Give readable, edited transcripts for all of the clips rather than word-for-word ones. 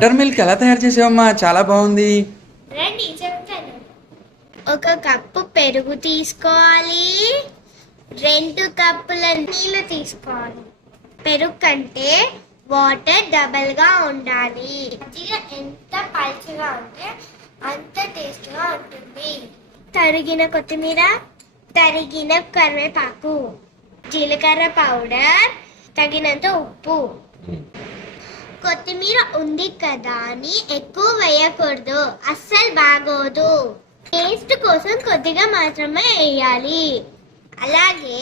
Butter milk ఎలా తయారు చేసావమ్మా? చాలా బాగుంది. రండి చెప్తాను. ఒక కప్పు పెరుగు తీసుకోవాలి, 2 కప్పుల నీళ్ళు తీసుకోవాలి. పెరుగు కంటే వాటర్ డబల్ గా ఉండాలి. మజ్జిగ ఎంత పలుచగా ఉంటే అంత టేస్ట్ గా ఉంటుంది. తరిగిన కొత్తిమీర, తరిగిన కరివేపాకు, జీలకర్ర పౌడర్, తగినంత ఉప్పు. కొత్తిమీర ఉంది కదా అని ఎక్కువ వేయకూడదు, అస్సలు బాగోదు. టేస్ట్ కోసం కొద్దిగా మాత్రమే వేయాలి. అలాగే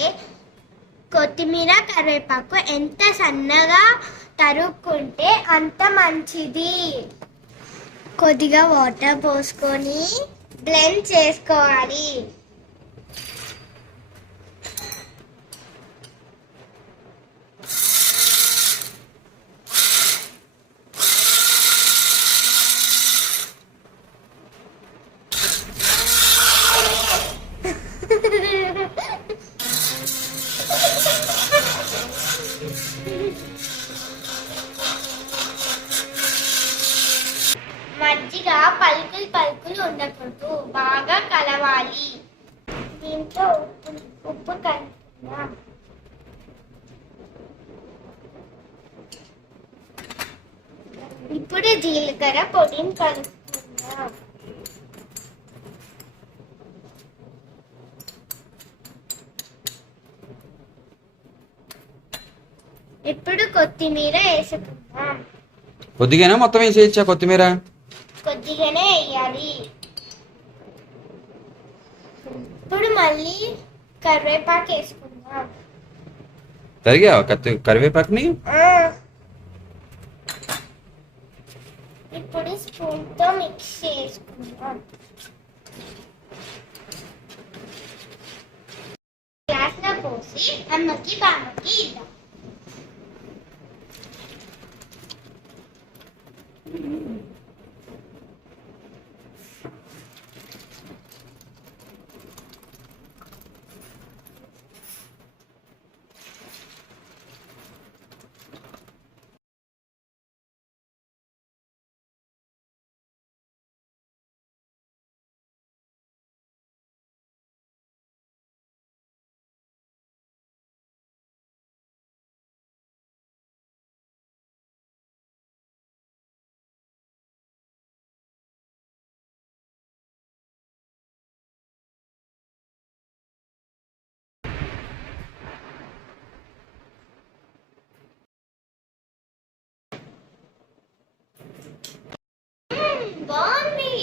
కొత్తిమీర కరివేపాకు ఎంత సన్నగా తరుక్కుంటే అంత మంచిది. కొద్దిగా వాటర్ పోసుకొని బ్లెండ్ చేసుకోవాలి. మజ్జిగ పలుకులు ఉండకూడదు, బాగా కలవాలి. దీంట్లో ఉప్పు కలుపుకుందాం. ఇప్పుడు జీలకర్ర పొడిని కలుపుకుందాం. ఇప్పుడు కొత్తిమీర వేసుకుందాం. కొద్దిగానే మొత్తం వేసేయచ్చా కొత్తిమీర? కొద్దిగానే వేయాలి. ఇప్పుడు మళ్ళీ కరివేపాకు వేసుకుందాం. తరిగావా కరివేపాకుని? ఇప్పుడు స్పూన్ తో మిక్స్ చేసుకుందాం. గ్లాస్ లో పోసి అమ్మకి బామ్మకి ఇద్దాం. బాగుంది.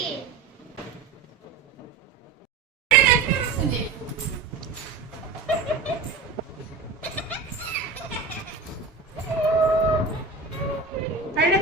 పైన